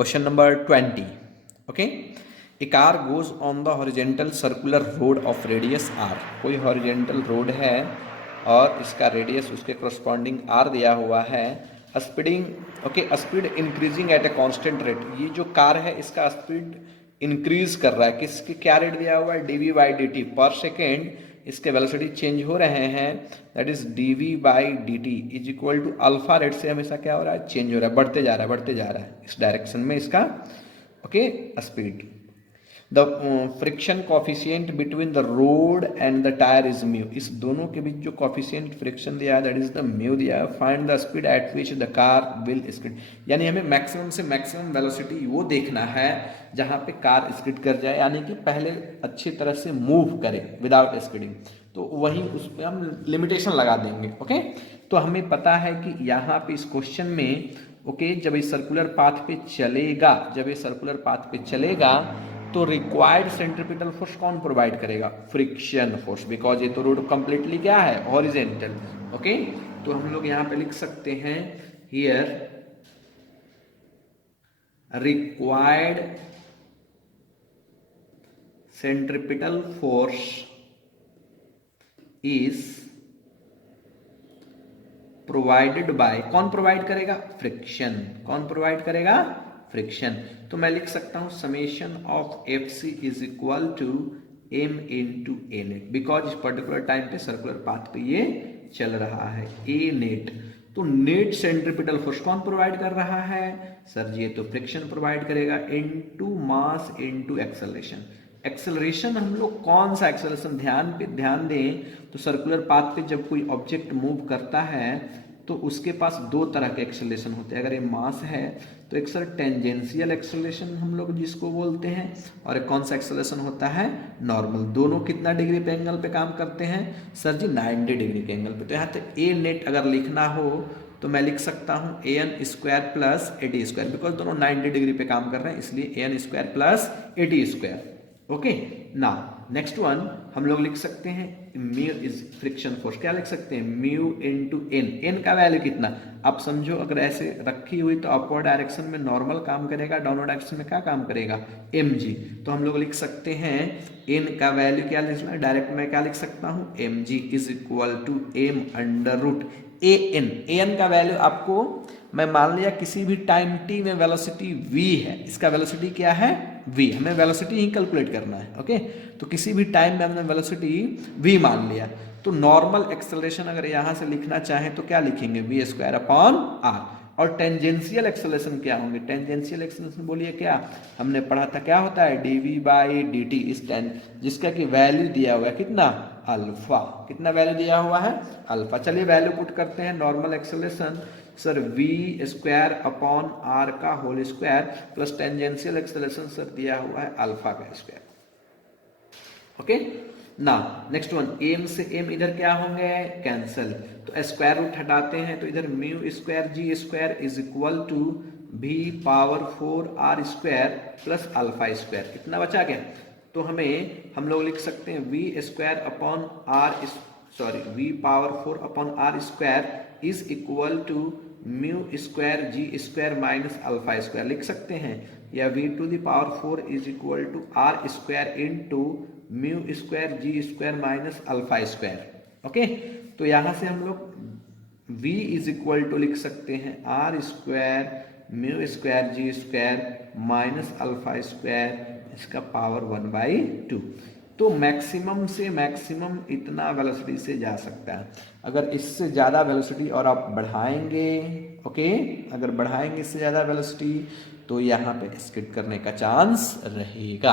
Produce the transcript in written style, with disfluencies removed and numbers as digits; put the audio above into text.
Question number 20. Okay. A car goes on the horizontal circular road of radius r. कोई horizontal road है और इसका radius उसके corresponding r दिया हुआ है. Speed increasing at a constant rate. ये जो कार है इसका स्पीड इंक्रीज कर रहा है. किसके क्या रेट दिया हुआ है? dv बाई dt पर सेकेंड. इसके वेलोसिटी चेंज हो रहे हैं, that is dv by dt is equal to alpha rate से हमेशा क्या हो रहा है? चेंज हो रहा है, बढ़ते जा रहा है इस डायरेक्शन में इसका speed. The friction coefficient between the road and the tyre is mu. इस दोनों के बीच जो कॉफिशियंट फ्रिक्शन दिया है दैट इज द म्यू दिया है. Find the speed at which the car will skid. यानी हमें मैक्सिमम से मैक्सिमम वेलोसिटी वो देखना है जहाँ पे कार स्किड कर जाए, यानी कि पहले अच्छी तरह से मूव करे विदाउट स्किडिंग. तो वहीं उस पर हम लिमिटेशन लगा देंगे. ओके तो हमें पता है कि यहाँ पे इस क्वेश्चन में जब ये सर्कुलर पाथ पे चलेगा तो रिक्वायर्ड सेंट्रीपिटल फोर्स कौन प्रोवाइड करेगा? फ्रिक्शन फोर्स, बिकॉज ये तो रोड कंप्लीटली क्या है? हॉरिजेंटल. तो हम लोग यहाँ पे लिख सकते हैं here required centripetal force is provided by. कौन प्रोवाइड करेगा? फ्रिक्शन. कौन प्रोवाइड करेगा? फ्रिक्शन. तो मैं लिख सकता हूं summation of F C is equal to M into A net, because इस पर्टिकुलर टाइम पे सर्कुलर पाथ पे ये चल रहा है. A net. तो नेट सेंट्रीपिटल फोर्स कौन प्रोवाइड कर रहा है? सर जी ये तो फ्रिक्शन प्रोवाइड करेगा into mass into acceleration. Acceleration हम लोग कौन सा एक्सेलरेशन? ध्यान दें तो सर्कुलर पाथ पे जब कोई ऑब्जेक्ट मूव करता है तो उसके पास दो तरह के एक्सेलरेशन होते हैं. अगर ये मास है तो एक सर टेंजेंशियल एक्सेलरेशन हम लोग जिसको बोलते हैं, और एक कौन सा एक्सेलरेशन होता है? नॉर्मल. दोनों कितना डिग्री पे एंगल पे काम करते हैं? सर जी 90 डिग्री के एंगल पे. तो यहाँ पे ए नेट अगर लिखना हो तो मैं लिख सकता हूँ A N square plus A T square, because दोनों 90 डिग्री पे काम कर रहे हैं इसलिए A N square plus A T square. Okay now next one हम लोग लिख सकते हैं म्यू इज फ्रिक्शन फोर्स. क्या लिख सकते हैं? Mu into N. एन का वैल्यू कितना? आप समझो अगर ऐसे रखी हुई तो अपवर्ड डायरेक्शन में नॉर्मल काम करेगा, डाउनवर्ड डायरेक्शन में क्या काम करेगा? M G. तो हम लोग लिख सकते हैं एन का वैल्यू क्या लिखना है? डायरेक्ट मैं क्या लिख सकता हूँ? M G is equal to M under root A N. A N का वैल्यू आपको मैं मान लिया किसी भी टाइम टी में वेलोसिटी v है, इसका वेलोसिटी क्या है? v. हमें वेलोसिटी ही कैलकुलेट करना है. ओके तो किसी भी टाइम में हमने वेलोसिटी v मान लिया. तो नॉर्मल एक्सेलरेशन अगर यहाँ से लिखना चाहें तो क्या लिखेंगे? v square upon r. और टेंजेंशियल एक्सेलरेशन क्या होंगे? टेंजेंशियल एक्सेलरेशन बोलिए क्या हमने पढ़ा था? क्या होता है? dv बाई dt इस जिसका कि वैल्यू दिया हुआ है कितना? अल्फा. कितना वैल्यू दिया हुआ है? अल्फा. चलिए वैल्यू पुट करते हैं. Normal acceleration sir v square upon r का whole square plus tangential acceleration sir दिया हुआ है अल्फा का स्क्वायर. ओके ना नेक्स्ट वन एम से एम इधर क्या होंगे? कैंसल. तो स्क्वायर रूट हटाते हैं तो इधर mu square G square is equal to v power 4 r square plus alpha square. कितना बचा गया? तो हम लोग लिख सकते हैं v square upon v power 4 upon r square is equal to mu square G square minus alpha square लिख सकते हैं, या v to the power 4 is equal to r square into mu square G square minus alpha square. Okay तो यहाँ से हम लोग v is equal to लिख सकते हैं r square mu square G square minus alpha square इसका power 1/2. तो मैक्सिमम से मैक्सिमम इतना वेलोसिटी से जा सकता है. अगर इससे ज़्यादा वेलोसिटी और आप बढ़ाएंगे अगर बढ़ाएंगे इससे ज़्यादा वेलोसिटी तो यहाँ पे स्किड करने का चांस रहेगा.